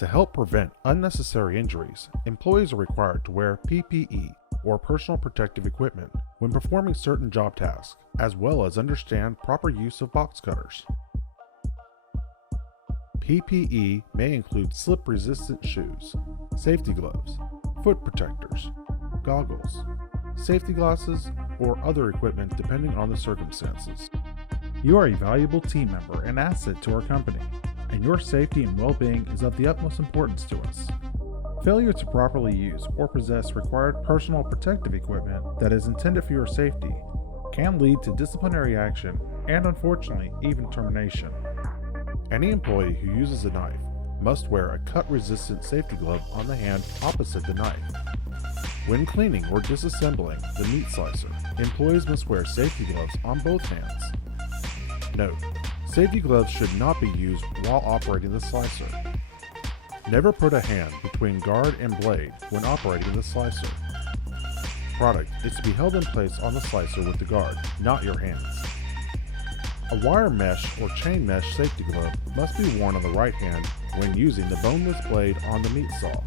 To help prevent unnecessary injuries, employees are required to wear PPE or personal protective equipment when performing certain job tasks, as well as understand proper use of box cutters. PPE may include slip-resistant shoes, safety gloves, foot protectors, goggles, safety glasses, or other equipment depending on the circumstances. You are a valuable team member and asset to our company, and your safety and well-being is of the utmost importance to us. Failure to properly use or possess required personal protective equipment that is intended for your safety can lead to disciplinary action and, unfortunately, even termination. Any employee who uses a knife must wear a cut-resistant safety glove on the hand opposite the knife. When cleaning or disassembling the meat slicer, employees must wear safety gloves on both hands. Note: safety gloves should not be used while operating the slicer. Never put a hand between guard and blade when operating the slicer. Product is to be held in place on the slicer with the guard, not your hands. A wire mesh or chain mesh safety glove must be worn on the right hand when using the boneless blade on the meat saw.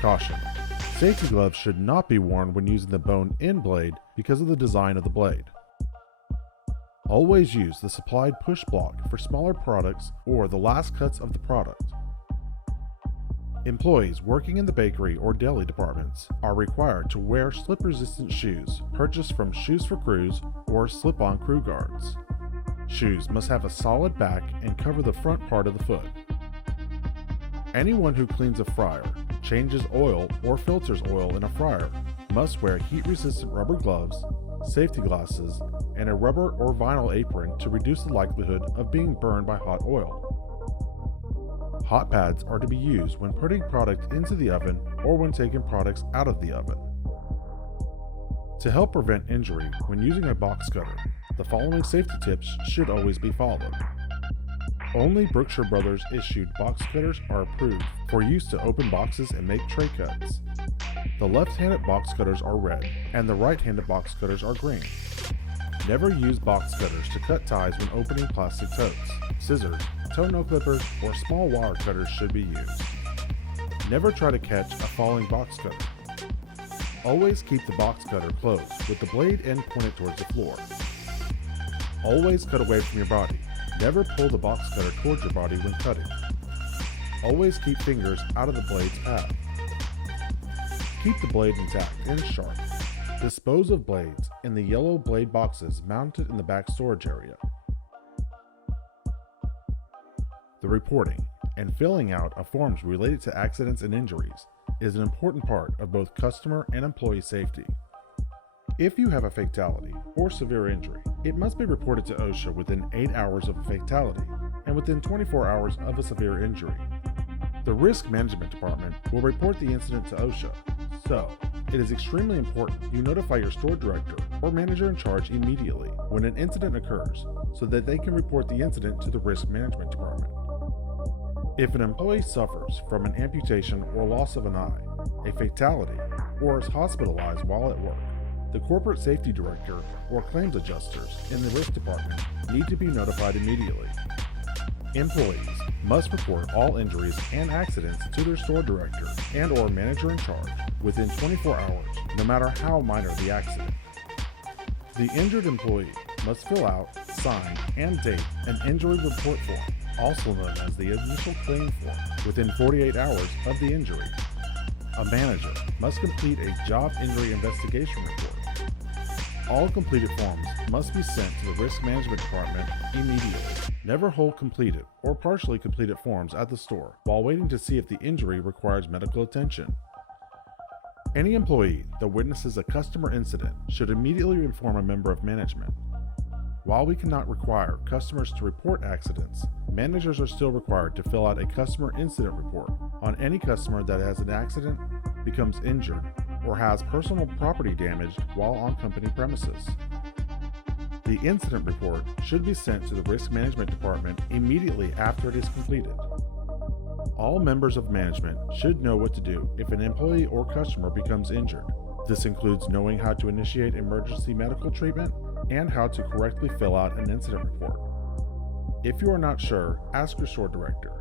Caution: safety gloves should not be worn when using the bone-in blade because of the design of the blade. Always use the supplied push block for smaller products or the last cuts of the product. Employees working in the bakery or deli departments are required to wear slip-resistant shoes purchased from Shoes for Crews or slip-on crew guards. Shoes must have a solid back and cover the front part of the foot. Anyone who cleans a fryer, changes oil, or filters oil in a fryer must wear heat-resistant rubber gloves, safety glasses, and a rubber or vinyl apron to reduce the likelihood of being burned by hot oil. Hot pads are to be used when putting product into the oven or when taking products out of the oven. To help prevent injury when using a box cutter, the following safety tips should always be followed. Only Brookshire Brothers issued box cutters are approved for use to open boxes and make tray cuts. The left-handed box cutters are red and the right-handed box cutters are green. Never use box cutters to cut ties when opening plastic totes. Scissors, toenail clippers, or small wire cutters should be used. Never try to catch a falling box cutter. Always keep the box cutter closed with the blade end pointed towards the floor. Always cut away from your body. Never pull the box cutter towards your body when cutting. Always keep fingers out of the blade's path. Keep the blade intact and sharp. Dispose of blades in the yellow blade boxes mounted in the back storage area. The reporting and filling out of forms related to accidents and injuries is an important part of both customer and employee safety. If you have a fatality or severe injury, it must be reported to OSHA within 8 hours of a fatality and within 24 hours of a severe injury. The Risk Management Department will report the incident to OSHA, so it is extremely important you notify your store director or manager in charge immediately when an incident occurs so that they can report the incident to the Risk Management Department. If an employee suffers from an amputation or loss of an eye, a fatality, or is hospitalized while at work, the corporate safety director or claims adjusters in the risk department need to be notified immediately. Employees must report all injuries and accidents to their store director and or manager in charge within 24 hours, no matter how minor the accident. The injured employee must fill out, sign, and date an injury report form, also known as the initial claim form, within 48 hours of the injury. A manager must complete a job injury investigation report. All completed forms must be sent to the Risk Management Department immediately. Never hold completed or partially completed forms at the store while waiting to see if the injury requires medical attention. Any employee that witnesses a customer incident should immediately inform a member of management. While we cannot require customers to report accidents, managers are still required to fill out a customer incident report on any customer that has an accident, becomes injured, or has personal property damaged while on company premises. The incident report should be sent to the Risk Management Department immediately after it is completed. All members of management should know what to do if an employee or customer becomes injured. This includes knowing how to initiate emergency medical treatment and how to correctly fill out an incident report. If you are not sure, ask your store director.